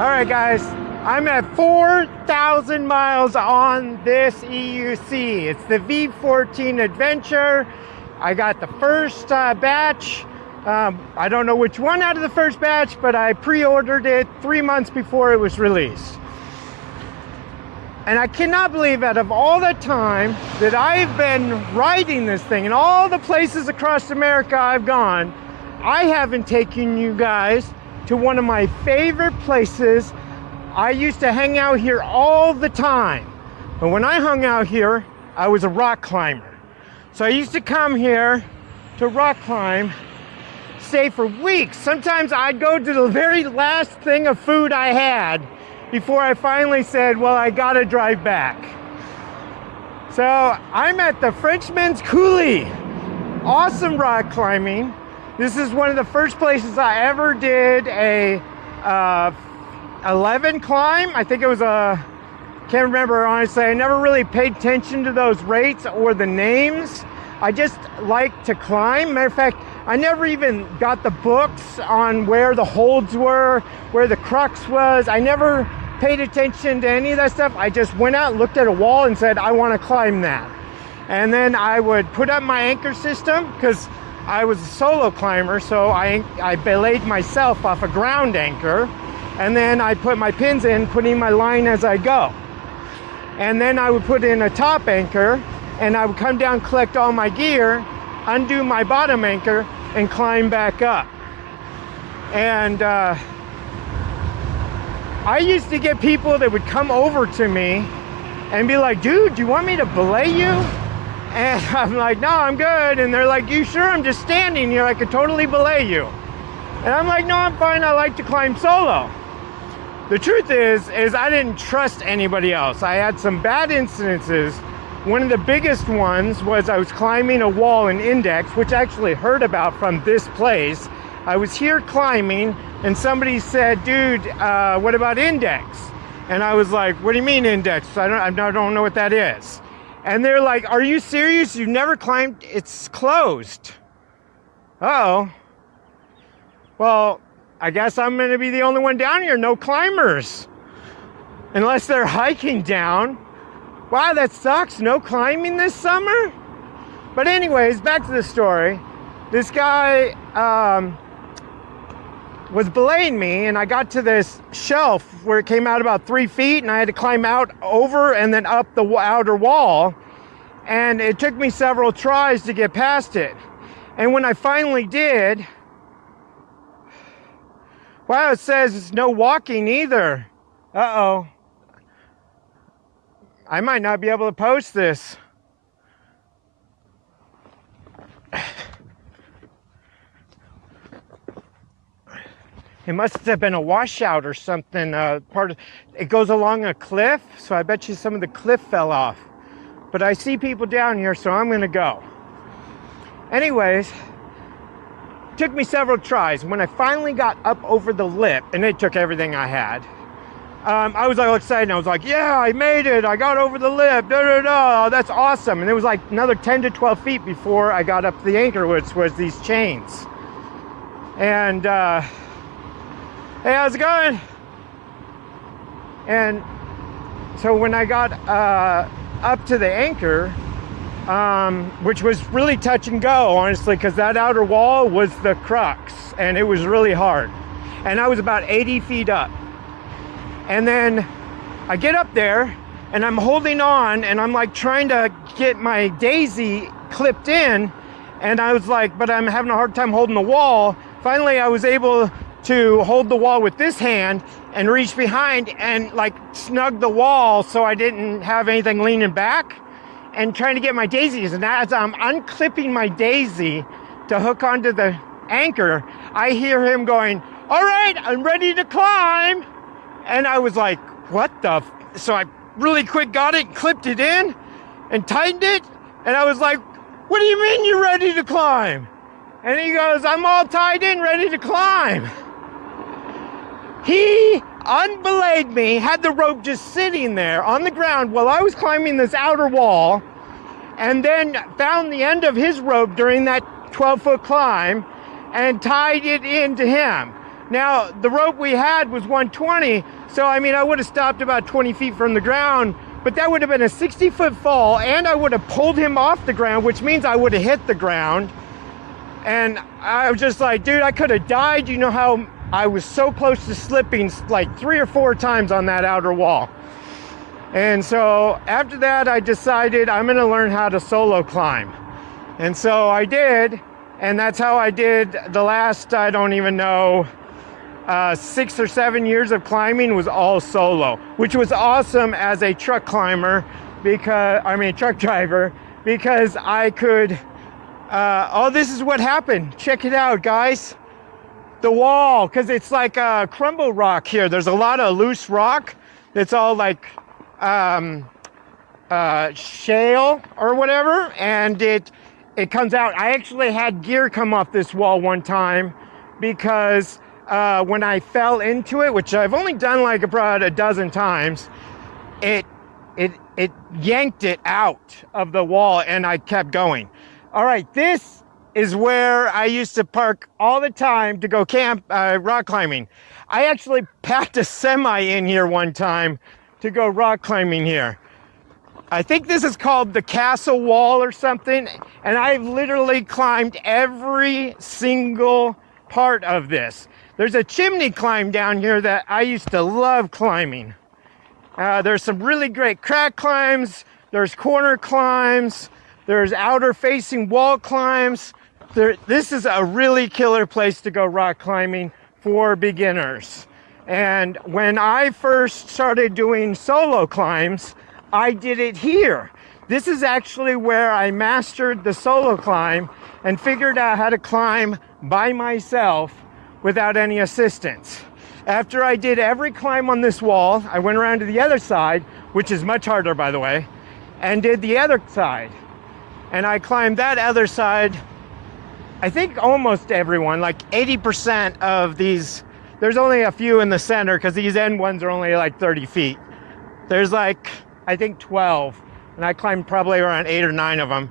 All right, guys, I'm at 4,000 miles on this EUC. It's the v14 Adventure. I got the first batch. I don't know which one out of the first batch, but I pre-ordered it 3 months before it was released. And I cannot believe out of all the time that I've been riding this thing and all the places across America I've gone, I haven't taken you guys to one of my favorite places. I used to hang out here all the time. But when I hung out here, I was a rock climber. So I used to come here to rock climb, stay for weeks. Sometimes I'd go to the very last thing of food I had before I finally said, well, I gotta drive back. So I'm at the Frenchman's coulee. Awesome rock climbing. This is one of the first places I ever did a 11 climb. I think it was can't remember honestly. I never really paid attention to those rates or the names. I just like to climb. Matter of fact, I never even got the books on where the holds were, where the crux was. I never paid attention to any of that stuff. I just went out, looked at a wall and said, I want to climb that. And then I would put up my anchor system because I was a solo climber, so I belayed myself off a ground anchor, and then I put my pins in, putting my line as I go. And then I would put in a top anchor, and I would come down, collect all my gear, undo my bottom anchor, and climb back up. And I used to get people that would come over to me and be like, dude, do you want me to belay you? And I'm like, no, I'm good. And they're like, you sure? I'm just standing here. I could totally belay you. And I'm like, no, I'm fine. I like to climb solo. The truth is I didn't trust anybody else. I had some bad incidences. One of the biggest ones was I was climbing a wall in Index, which I actually heard about from this place. I was here climbing and somebody said, dude, what about Index? And I was like, what do you mean Index? I don't know what that is. And they're like, are you serious? You've never climbed? It's closed. Uh-oh. Well, I guess I'm gonna be the only one down here. No climbers. Unless they're hiking down. Wow, that sucks. No climbing this summer? But anyways, back to the story. This guy was belaying me, and I got to this shelf where it came out about 3 feet, and I had to climb out over and then up the outer wall. And it took me several tries to get past it. And when I finally did, wow, it says no walking either. Uh-oh. I might not be able to post this. It must have been a washout or something. It goes along a cliff, so I bet you some of the cliff fell off. But I see people down here, so I'm gonna go. Anyways, took me several tries. When I finally got up over the lip, and it took everything I had, I was all excited. I was like, yeah, I made it. I got over the lip. Da, da, da. That's awesome. And it was like another 10 to 12 feet before I got up the anchor, which was these chains. And hey, how's it going? And so when I got up to the anchor, which was really touch and go, honestly, because that outer wall was the crux, and it was really hard. And I was about 80 feet up. And then I get up there, and I'm holding on, and I'm like trying to get my daisy clipped in, and I was like, but I'm having a hard time holding the wall. Finally, I was able to hold the wall with this hand and reach behind and like snug the wall so I didn't have anything leaning back, and trying to get my daisies. And as I'm unclipping my daisy to hook onto the anchor, I hear him going, all right, I'm ready to climb. And I was like, what the? So I really quick got it, clipped it in and tightened it. And I was like, what do you mean you're ready to climb? And he goes, I'm all tied in, ready to climb. He unbelayed me, had the rope just sitting there on the ground while I was climbing this outer wall, and then found the end of his rope during that 12-foot climb and tied it into him. Now, the rope we had was 120, so I mean, I would have stopped about 20 feet from the ground, but that would have been a 60-foot fall, and I would have pulled him off the ground, which means I would have hit the ground. And I was just like, dude, I could have died. You know how I was so close to slipping like 3 or 4 times on that outer wall. And so after that, I decided I'm gonna learn how to solo climb. And so I did, and that's how I did the last, I don't even know, 6 or 7 years of climbing was all solo, which was awesome as a truck climber because, truck driver, because I could, oh, this is what happened. Check it out, guys. The wall, because it's like a crumble rock here. There's a lot of loose rock that's all like shale or whatever, and it comes out. I actually had gear come off this wall one time because when I fell into it, which I've only done like about a dozen times, it yanked it out of the wall, and I kept going. All right, this is where I used to park all the time to go camp rock climbing. I actually packed a semi in here one time to go rock climbing here. I think this is called the Castle Wall or something, and I've literally climbed every single part of this. There's a chimney climb down here that I used to love climbing. There's some really great crack climbs, there's corner climbs, there's outer facing wall climbs. This is a really killer place to go rock climbing for beginners. And when I first started doing solo climbs, I did it here. This is actually where I mastered the solo climb and figured out how to climb by myself without any assistance. After I did every climb on this wall, I went around to the other side, which is much harder, by the way, and did the other side. And I climbed that other side. I think almost everyone, like 80% of these, there's only a few in the center because these end ones are only like 30 feet. There's like, I think 12, and I climbed probably around 8 or 9 of them.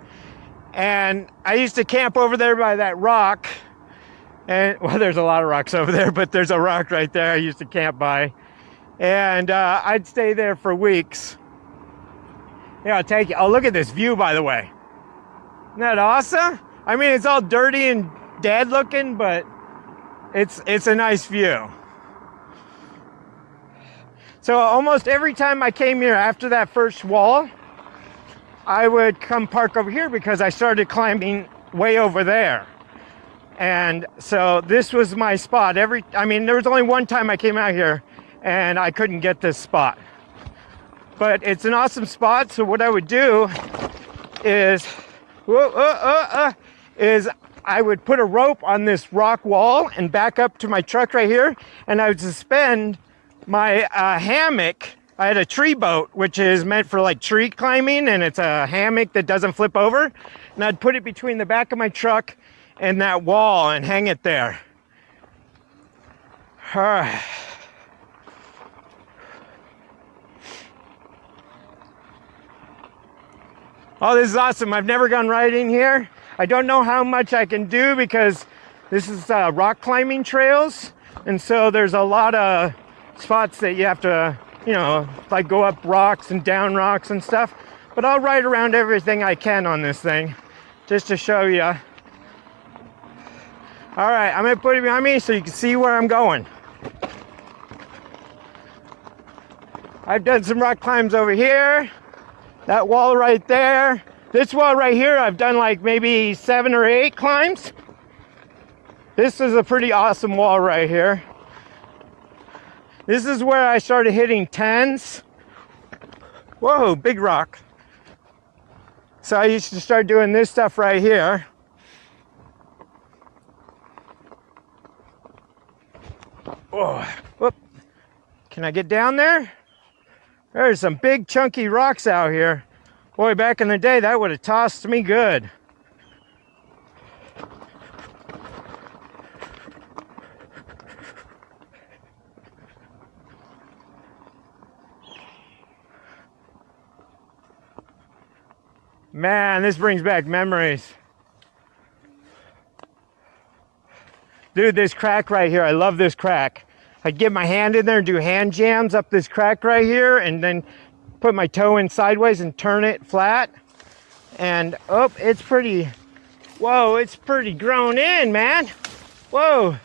And I used to camp over there by that rock. And, well, there's a lot of rocks over there, but there's a rock right there I used to camp by. And I'd stay there for weeks. Yeah, I'll take you. Oh, look at this view, by the way. Isn't that awesome? I mean, it's all dirty and dead looking, but it's a nice view. So almost every time I came here after that first wall, I would come park over here because I started climbing way over there. And so this was my spot. There was only one time I came out here and I couldn't get this spot. But it's an awesome spot, so what I would do is I would put a rope on this rock wall and back up to my truck right here, and I would suspend my hammock. I had a tree boat, which is meant for like tree climbing, and it's a hammock that doesn't flip over, and I'd put it between the back of my truck and that wall and hang it there. All right. Oh, this is awesome. I've never gone riding here. I don't know how much I can do because this is rock climbing trails. And so there's a lot of spots that you have to, like go up rocks and down rocks and stuff. But I'll ride around everything I can on this thing just to show you. All right, I'm gonna put it behind me so you can see where I'm going. I've done some rock climbs over here. That wall right there. This wall right here, I've done like maybe 7 or 8 climbs. This is a pretty awesome wall right here. This is where I started hitting 10s. Whoa, big rock. So I used to start doing this stuff right here. Oh, whoop. Can I get down there? There's some big chunky rocks out here. Boy, back in the day, that would have tossed me good. Man, this brings back memories. Dude, this crack right here, I love this crack. I get my hand in there and do hand jams up this crack right here, and then put my toe in sideways and turn it flat. And oh, it's pretty, whoa, it's pretty grown in, man. Whoa.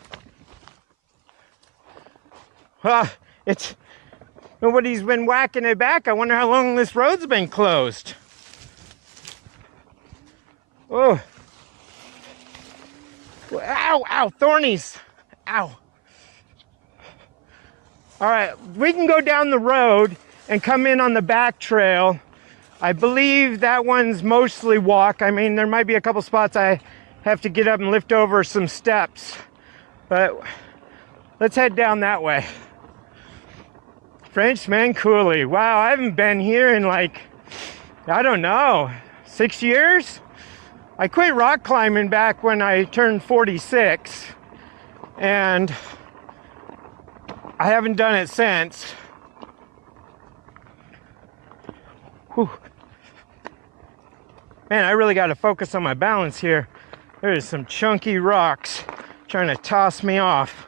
It's, nobody's been whacking it back. I wonder how long this road's been closed. Oh. Ow, ow, thornies. Ow. All right, we can go down the road and come in on the back trail. I believe that one's mostly walk. I mean, there might be a couple spots I have to get up and lift over some steps, but let's head down that way. Frenchman coulee. Wow, I haven't been here in like, I don't know, 6 years? I quit rock climbing back when I turned 46, and I haven't done it since. Whew. Man, I really got to focus on my balance here. There's some chunky rocks trying to toss me off.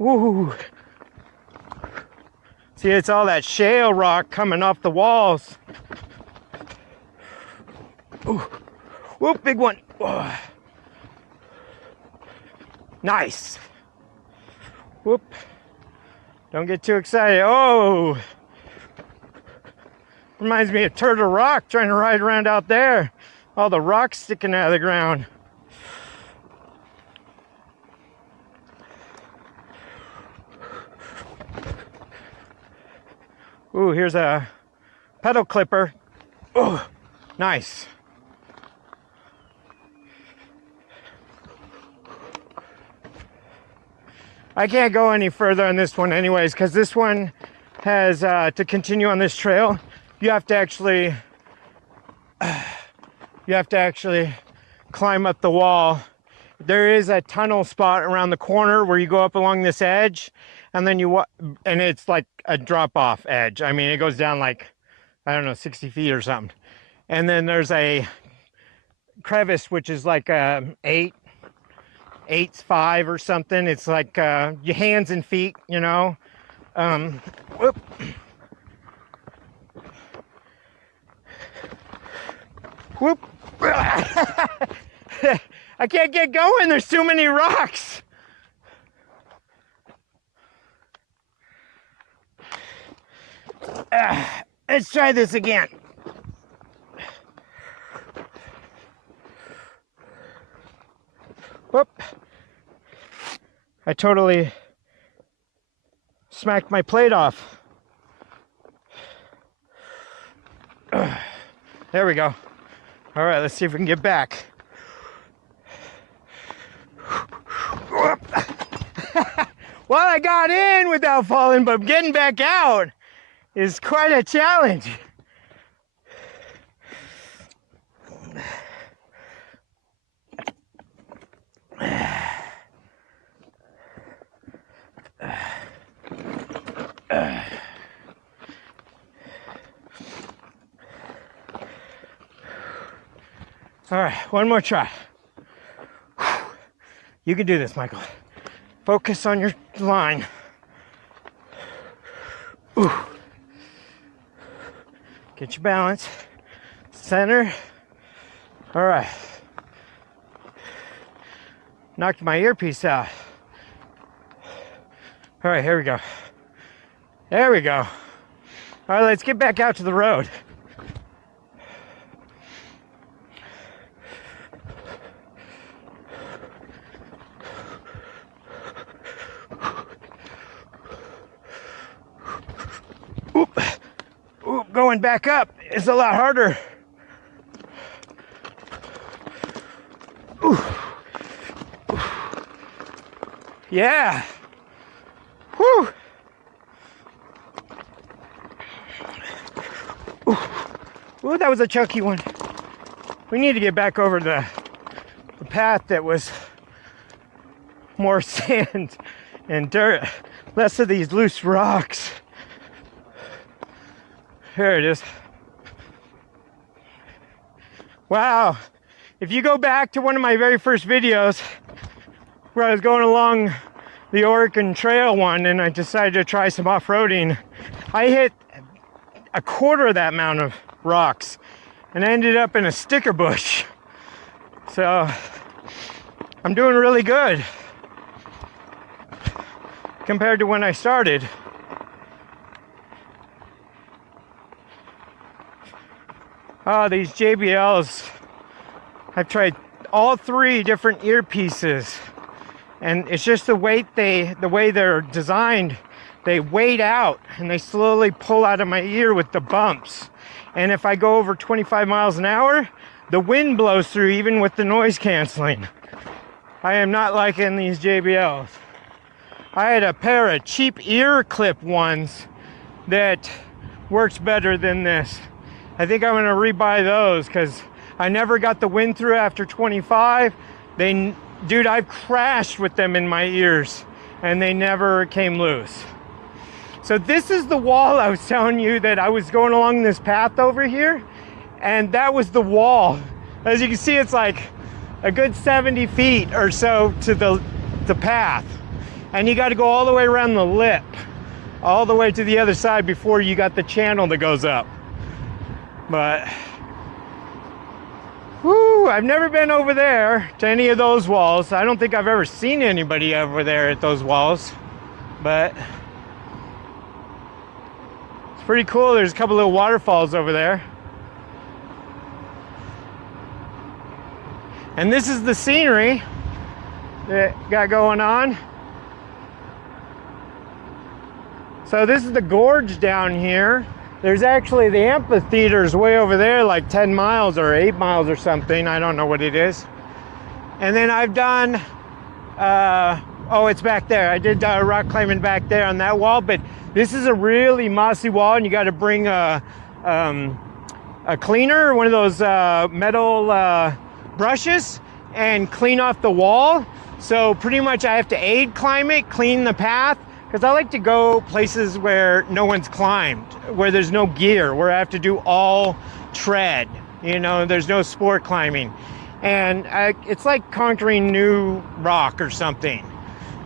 Woo. See, it's all that shale rock coming off the walls. Ooh. Whoop, big one. Whoa. Nice. Whoop. Don't get too excited. Oh. Reminds me of Turtle Rock, trying to ride around out there. All the rocks sticking out of the ground. Ooh, here's a pedal clipper. Oh, nice. I can't go any further on this one anyways, because this one has, to continue on this trail, you have to actually climb up the wall. There is a tunnel spot around the corner where you go up along this edge, and then and it's like a drop-off edge. I mean, it goes down like, I don't know, 60 feet or something. And then there's a crevice, which is like 8.5 or something. It's like your hands and feet, you know. Whoop. Whoop. I can't get going. There's too many rocks. Let's try this again. Whoop. I totally smacked my plate off. There we go. All right, let's see if we can get back. Well, I got in without falling, but getting back out is quite a challenge. All right, one more try. You can do this, Michael. Focus on your line. Ooh. Get your balance. Center. All right. Knocked my earpiece out. All right, here we go. There we go. All right, let's get back out to the road. Going back up is a lot harder. Ooh. Yeah. Whew. Ooh, that was a chunky one. We need to get back over the path that was more sand and dirt, less of these loose rocks. Here it is. Wow, if you go back to one of my very first videos where I was going along the Oregon Trail one and I decided to try some off-roading, I hit a quarter of that amount of rocks and I ended up in a sticker bush. So I'm doing really good compared to when I started. Oh, these JBLs, I've tried all 3 different earpieces, and it's just the way they're designed. They weight out and they slowly pull out of my ear with the bumps. And if I go over 25 miles an hour, the wind blows through even with the noise canceling. I am not liking these JBLs. I had a pair of cheap ear clip ones that works better than this. I think I'm gonna rebuy those because I never got the wind through after 25. Dude, I've crashed with them in my ears and they never came loose. So this is the wall I was telling you that I was going along this path over here, and that was the wall. As you can see, it's like a good 70 feet or so to the path. And you got to go all the way around the lip, all the way to the other side before you got the channel that goes up. But, whoo, I've never been over there to any of those walls. I don't think I've ever seen anybody over there at those walls, but it's pretty cool. There's a couple little waterfalls over there. And this is the scenery that got going on. So this is the gorge down here. There's actually the amphitheater's way over there, like 10 miles or 8 miles or something. I don't know what it is. And then I've done, oh, it's back there. I did rock climbing back there on that wall, but this is a really mossy wall, and you got to bring a cleaner, one of those metal brushes, and clean off the wall. So pretty much I have to aid climb it, clean the path, because I like to go places where no one's climbed, where there's no gear, where I have to do all tread. You know, there's no sport climbing. And it's like conquering new rock or something.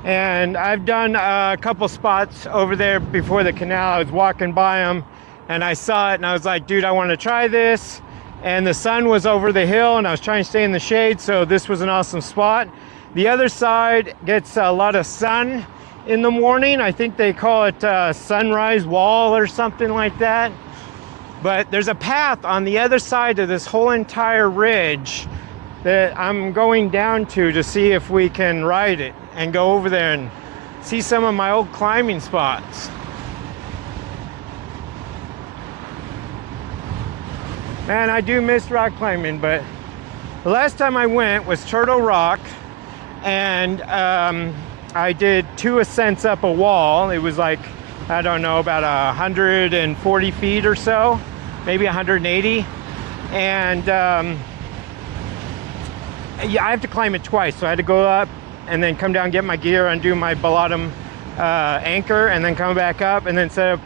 And I've done a couple spots over there before the canal. I was walking by them and I saw it and I was like, dude, I want to try this. And the sun was over the hill and I was trying to stay in the shade, so this was an awesome spot. The other side gets a lot of sun in the morning. I think they call it sunrise wall or something like that. But there's a path on the other side of this whole entire ridge that I'm going down to see if we can ride it and go over there and see some of my old climbing spots. Man, I do miss rock climbing, but the last time I went was Turtle Rock, and I did 2 ascents up a wall. It was like, I don't know, about 140 feet or so, maybe 180. And yeah, I have to climb it twice. So I had to go up and then come down, get my gear, undo my bottom anchor, and then come back up and then set up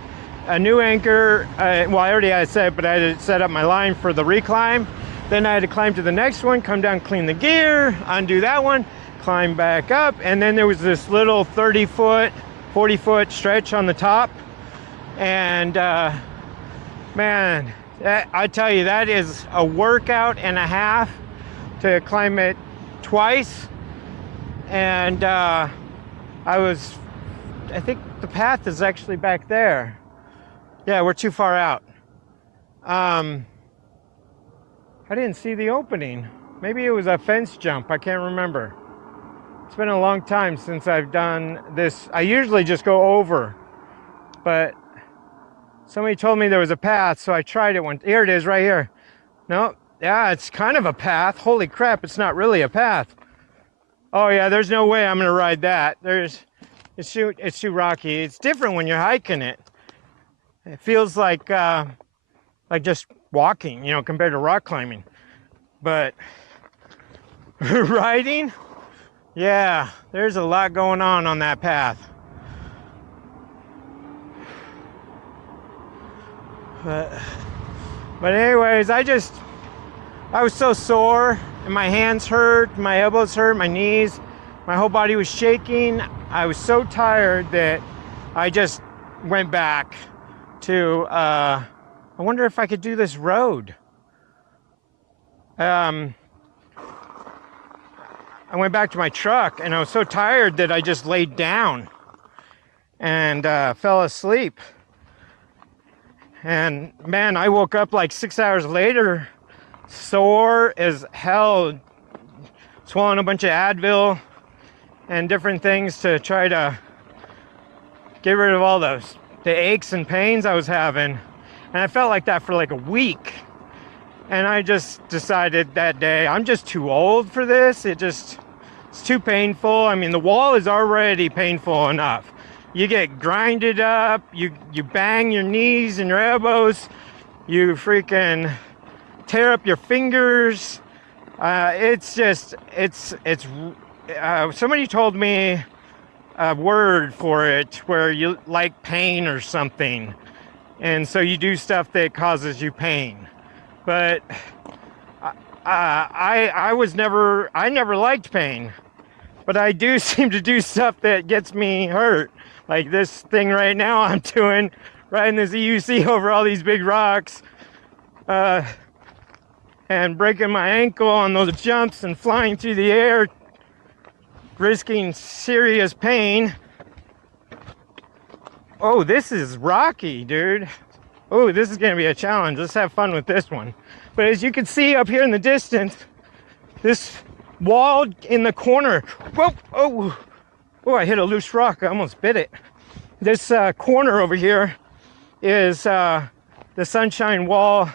a new anchor. Well, I already had it set, but I had to set up my line for the reclimb. Then I had to climb to the next one, come down, clean the gear, undo that one, climb back up, and then there was this little 30-foot, 40-foot stretch on the top. And man, I tell you, that is a workout and a half to climb it twice. And I think the path is actually back there. Yeah, we're too far out. I didn't see the opening. Maybe it was a fence jump, I can't remember. It's been a long time since I've done this. I usually just go over, but somebody told me there was a path, so I tried it once. Here it is, right here. No, yeah, it's kind of a path. Holy crap, it's not really a path. Oh yeah, there's no way I'm gonna ride that. It's too rocky. It's different when you're hiking it. It feels like just walking, you know, compared to rock climbing. But riding, yeah, there's a lot going on that path. But anyways, I just I was so sore, and my hands hurt, my elbows hurt, my knees, my whole body was shaking. I was so tired that I just went back to, I wonder if I could do this road. I went back to my truck, and I was so tired that I just laid down and fell asleep. And man, I woke up like 6 hours later, sore as hell, swallowing a bunch of Advil and different things to try to get rid of all the aches and pains I was having. And I felt like that for like a week. And I just decided that day, I'm just too old for this. It's too painful. I mean, the wall is already painful enough. You get grinded up, you bang your knees and your elbows, you freaking tear up your fingers. Somebody told me a word for it where you like pain or something. And so you do stuff that causes you pain. But I never liked pain, but I do seem to do stuff that gets me hurt. Like this thing right now I'm doing, riding this EUC over all these big rocks, and breaking my ankle on those jumps and flying through the air, risking serious pain. Oh, this is rocky, dude. Oh, this is gonna be a challenge. Let's have fun with this one. But as you can see up here in the distance, this wall in the corner, whoa, oh, I hit a loose rock, I almost bit it. This corner over here is the Sunshine Wall,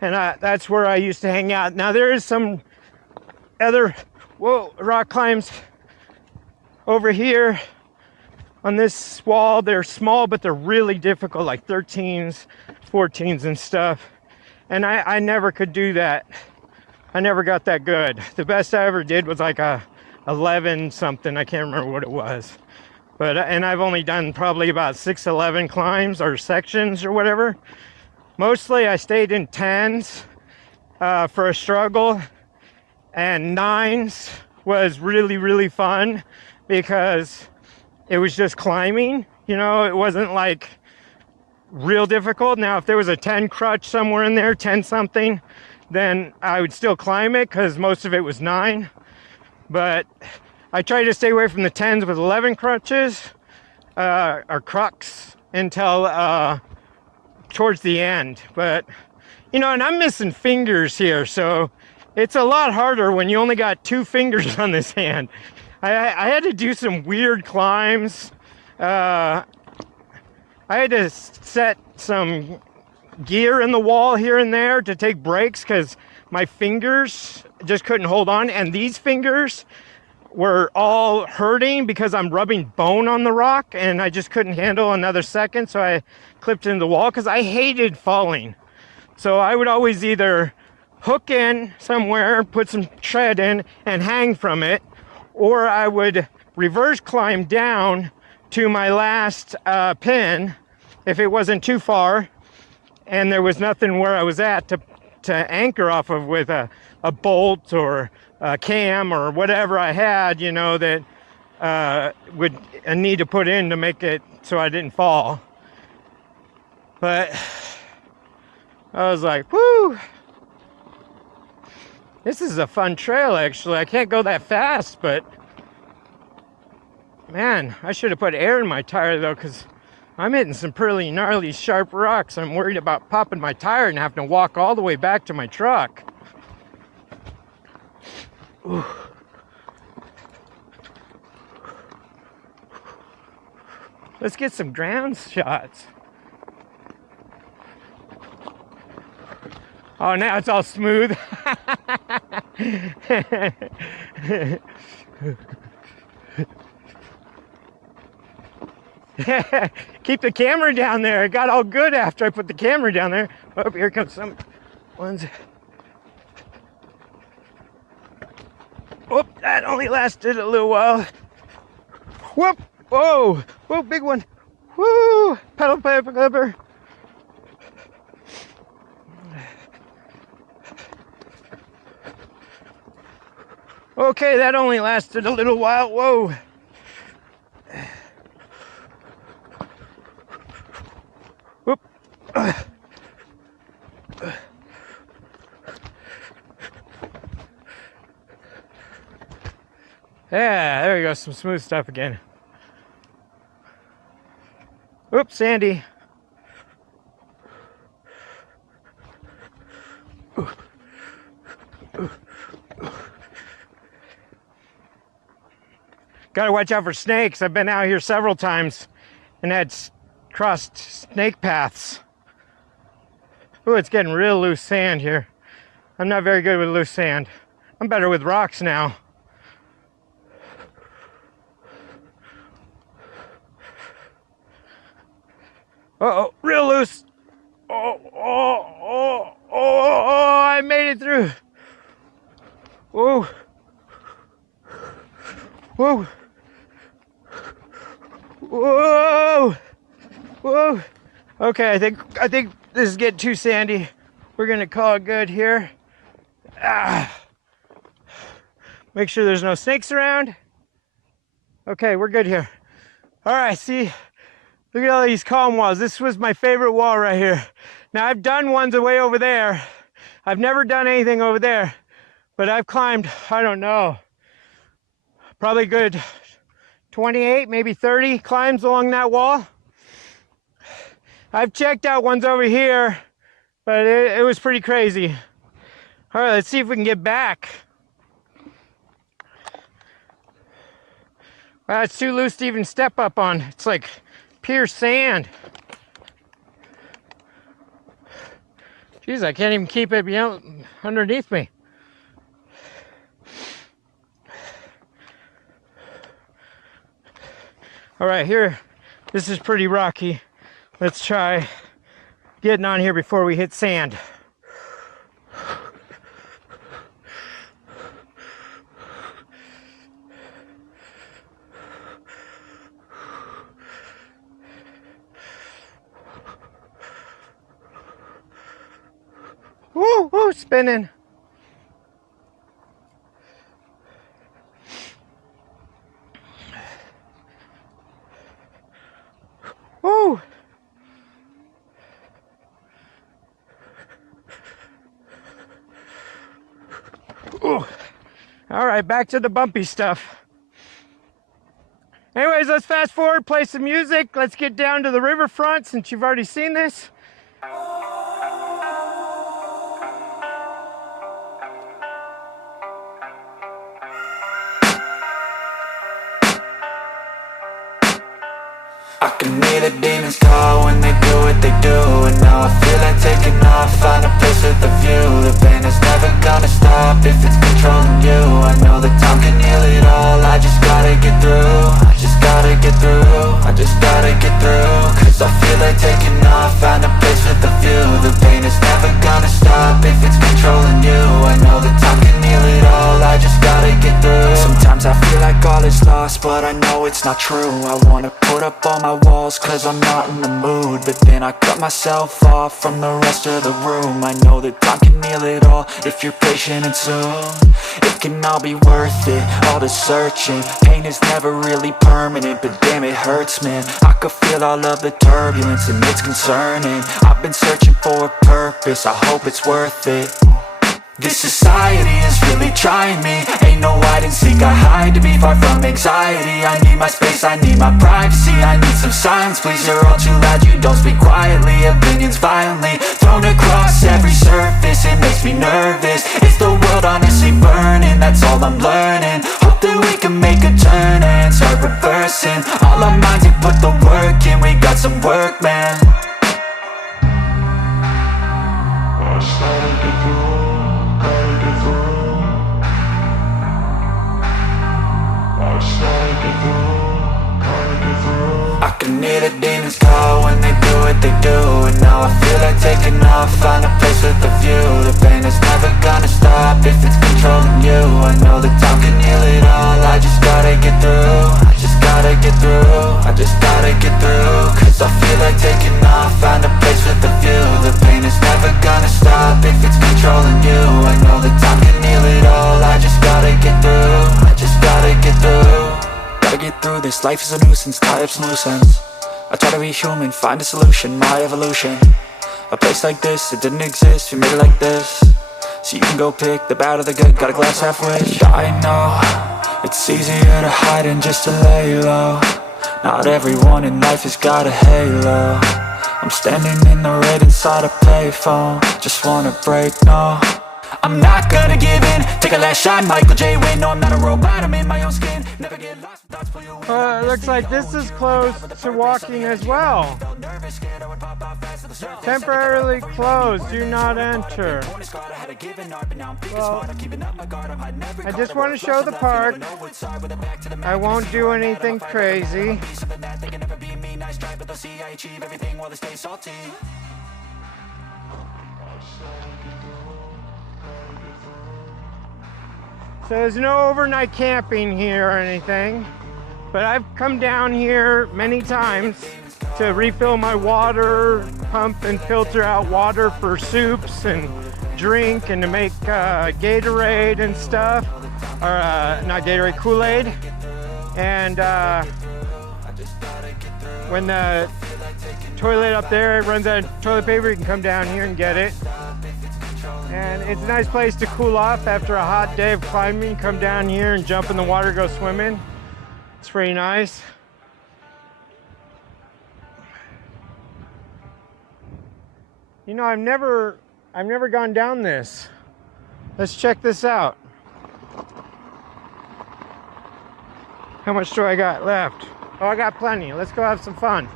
and that's where I used to hang out. Now there is some other, rock climbs over here on this wall. They're small, but they're really difficult, like 13s, 14s and stuff. And I never could do that. I never got that good. The best I ever did was like a 11 something. I can't remember what it was. But, and I've only done probably about 611 climbs or sections or whatever. Mostly I stayed in 10s for a struggle. And 9s was really, really fun because it was just climbing. You know, it wasn't like real difficult. Now, if there was a 10 crutch somewhere in there, 10 something, then I would still climb it because most of it was 9. But I try to stay away from the 10s with 11 crutches or crux until towards the end. But, you know, and I'm missing fingers here, so it's a lot harder when you only got 2 fingers on this hand. I had to do some weird climbs. I had to set some gear in the wall here and there to take breaks because my fingers just couldn't hold on. And these fingers were all hurting because I'm rubbing bone on the rock and I just couldn't handle another second. So I clipped into the wall because I hated falling. So I would always either hook in somewhere, put some tread in and hang from it, or I would reverse climb down to my last pin if it wasn't too far and there was nothing where I was at to anchor off of with a bolt or a cam or whatever I had, you know, that would need to put in to make it so I didn't fall. But I was like, whoo, this is a fun trail actually. I can't go that fast, but man, I should have put air in my tire though, because I'm hitting some pretty gnarly sharp rocks. I'm worried about popping my tire and having to walk all the way back to my truck. Ooh. Let's get some ground shots. Oh, now it's all smooth. Keep the camera down there. It got all good after I put the camera down there. Oh, here comes some ones. Whoop, that only lasted a little while. Whoop, whoa, whoa, big one. Woo, pedal pipe clipper. Okay, that only lasted a little while. Whoa. Whoop. Yeah, there we go. Some smooth stuff again. Oops, sandy. Gotta watch out for snakes. I've been out here several times and had crossed snake paths. Oh, it's getting real loose sand here. I'm not very good with loose sand. I'm better with rocks now. Uh-oh, real loose. Oh, I made it through. Whoa. Whoa. Whoa. Whoa. Okay, I think this is getting too sandy. We're gonna call it good here. Make sure there's no snakes around. Okay, we're good here. All right, see, look at all these calm walls. This was my favorite wall right here. Now I've done ones way over there. I've never done anything over there, but I've climbed, I don't know, probably good 28, maybe 30 climbs along that wall. I've checked out ones over here, but it was pretty crazy. All right, let's see if we can get back. Wow, it's too loose to even step up on. It's like pure sand. Jeez, I can't even keep it underneath me. All right, here, this is pretty rocky. Let's try getting on here before we hit sand. Woo, woo, spinning. Woo. Ooh. All right, back to the bumpy stuff. Anyways, let's fast forward, play some music. Let's get down to the riverfront since you've already seen this. I can hear the demons call when they do what they do. And now I feel like taking off, find a place with a view. The pain is never gonna stop if it's controlling you. I know that time can heal it all, I just gotta get through. I just gotta get through, I just gotta get through. Cause I feel like taking off, find a place with a view. The pain is never gonna stop if it's controlling you. I know that time can heal it all, I just gotta get through. Sometimes I feel like all is lost, but I know it's not true. I wanna put up all my walls cause I'm not in the mood, but then I cut myself off from the rest of the room. I know that time can heal it all if you're patient, and soon it can all be worth it, all the searching. Pain is never really permanent, but damn it hurts, man. I could feel all of the turbulence and it's concerning. I've been searching for a purpose, I hope it's worth it. This society is really trying me. Ain't no hide and seek, I hide to be far from anxiety. I need my space, I need my privacy. I need some silence, please, you're all too loud. You don't speak quietly, opinions violently thrown across every surface. It makes me nervous, it's the world honestly burning. That's all I'm learning, hope that we can make a turn and start reversing. All our minds, we put the work in, we got some work, man. I started to grow. I can hear the demons call when they do what they do. And now I feel like taking off, find a place with a view. The pain is never gonna stop if it's controlling you. I know that time can heal it all, I just gotta get through. I just gotta get through, I just gotta get through. Cause I feel like taking off, find a place with a view. The pain is never gonna stop if it's controlling you. I know that time can heal it all, I just gotta get through. life is a nuisance, tie up some loose ends. I try to be human, find a solution, my evolution. A place like this, it didn't exist, we made it like this. So you can go pick the bad or the good, got a glass halfway. I know, it's easier to hide than just to lay low. Not everyone in life has got a halo. I'm standing in the red inside a payphone. Just wanna break, no, I'm not gonna give in. Take a last shot, Michael J. Win. No, I'm not a robot, I'm in my own skin. Never get lost, thoughts pull you in. It looks like this is close to walking as well. Temporarily closed, do not enter. Well, I just want to show the park. I won't do anything crazy. So there's no overnight camping here or anything, but I've come down here many times to refill my water, pump and filter out water for soups and drink, and to make Gatorade and stuff, or not Gatorade, Kool-Aid. And when the toilet up there runs out of toilet paper, you can come down here and get it. And it's a nice place to cool off after a hot day of climbing. Come down here and jump in the water, go swimming. It's pretty nice. You know, I've never gone down this. Let's check this out. How much do I got left? Oh, I got plenty. Let's go have some fun.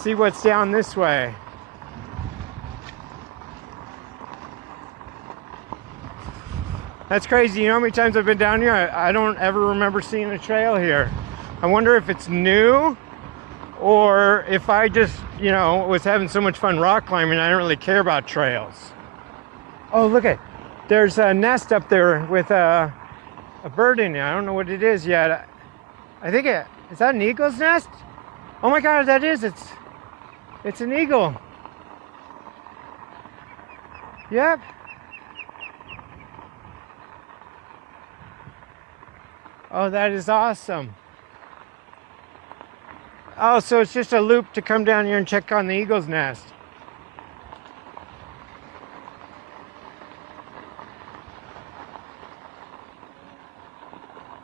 See what's down this way. That's crazy. You know how many times I've been down here? I don't ever remember seeing a trail here. I wonder if it's new, or if I just, you know, was having so much fun rock climbing, I don't really care about trails. Oh, look at, there's a nest up there with a bird in it. I don't know what it is yet. I think is that an eagle's nest? Oh my God, that is, it's an eagle. Yep. Oh, that is awesome. Oh, so it's just a loop to come down here and check on the eagle's nest.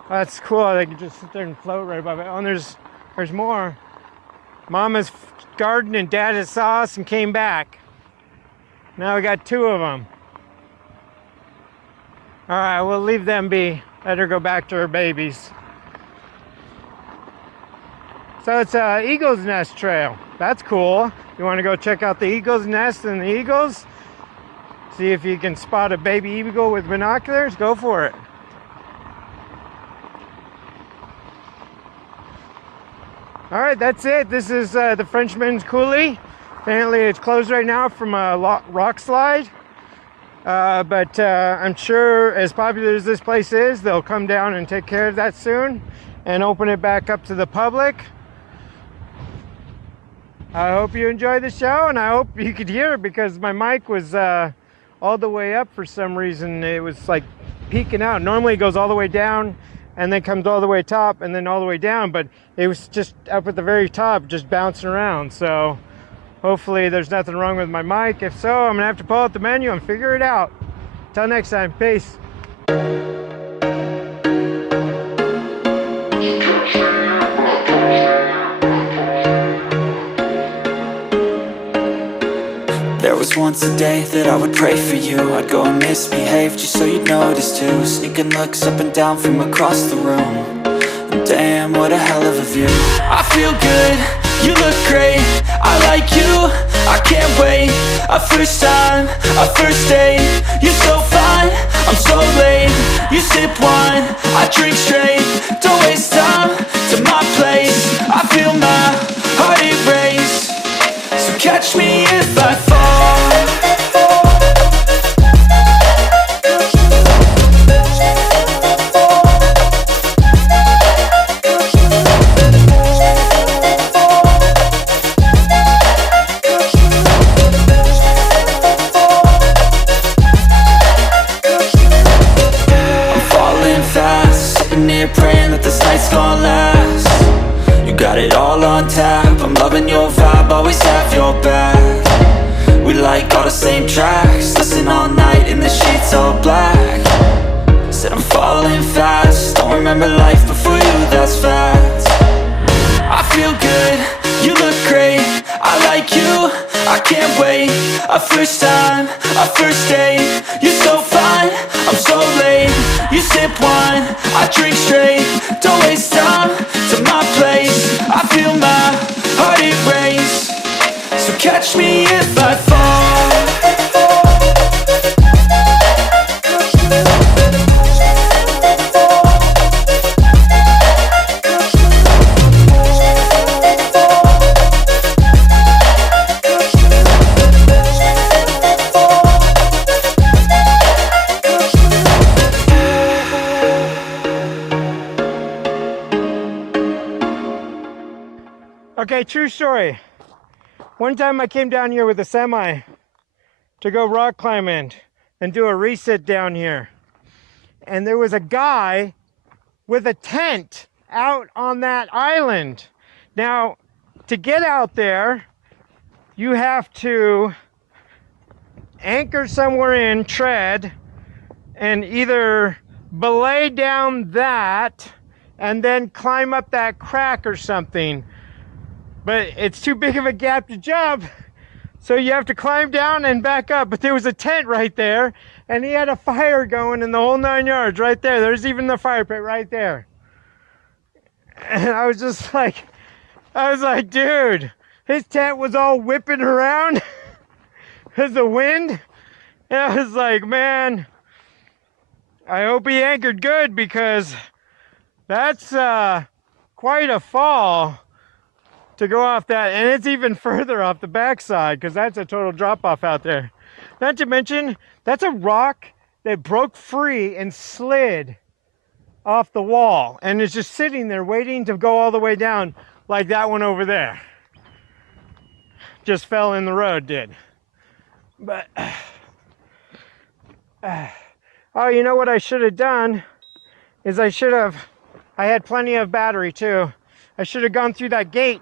Oh, that's cool. They can just sit there and float right above it. Oh, and there's more. Mama's garden and Dad saw us and came back. Now we got two of them. All right, we'll leave them be. Let her go back to her babies. So it's a eagle's nest trail. That's cool. You want to go check out the eagle's nest and the eagles? See if you can spot a baby eagle with binoculars? Go for it. All right, that's it. This is the Frenchman's coulee. Apparently it's closed right now from a rock slide. But I'm sure, as popular as this place is, they'll come down and take care of that soon and open it back up to the public. I hope you enjoyed the show, and I hope you could hear it because my mic was all the way up for some reason. It was like peaking out. Normally it goes all the way down and then comes all the way top and then all the way down, but it was just up at the very top, just bouncing around. So hopefully there's nothing wrong with my mic. If so, I'm gonna have to pull out the menu and figure it out. Till next time, peace. There was once a day that I would pray for you. I'd go and misbehave just so you'd notice too. Sneaking looks up and down from across the room. And damn, what a hell of a view. I feel good, you look great, I like you, I can't wait. A first time, a first date, you're so fine, I'm so late. You sip wine, I drink straight. Don't waste time to my place. I feel my heart erase. So catch me if I fall. I'm falling fast, sitting here praying that this night's gonna last. I'm loving your vibe, always have your back. We like all the same tracks, listen all night in the sheets all black. Said I'm falling fast, don't remember life before you, that's fact. I feel good, you look great, I like you, I can't wait. A first time, a first date, you're so fine, I'm so late. You sip wine, I drink straight, don't waste time to my place. I feel my heart erase, so catch me if I fall. Okay, true story. One time I came down here with a semi to go rock climbing and do a resit down here. And there was a guy with a tent out on that island. Now, to get out there, you have to anchor somewhere in, tread, and either belay down that and then climb up that crack or something. But it's too big of a gap to jump, so you have to climb down and back up. But there was a tent right there, and he had a fire going in the whole 9 yards right there. There's even the fire pit right there. And I was like, dude, his tent was all whipping around because the wind. And I was like, man, I hope he anchored good, because that's quite a fall to go off that, and it's even further off the backside because that's a total drop off out there. Not to mention, that's a rock that broke free and slid off the wall and is just sitting there waiting to go all the way down, like that one over there. Just fell in the road, did. But, oh, you know what I should have done is I had plenty of battery too. I should have gone through that gate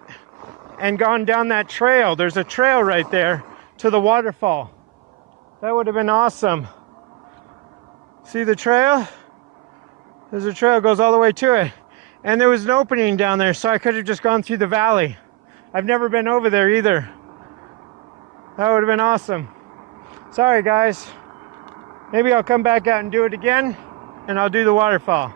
and gone down that trail. There's a trail right there to the waterfall. That would have been awesome. See the trail? There's a trail, goes all the way to it. And there was an opening down there, so I could have just gone through the valley. I've never been over there either. That would have been awesome. Sorry guys. Maybe I'll come back out and do it again, and I'll do the waterfall.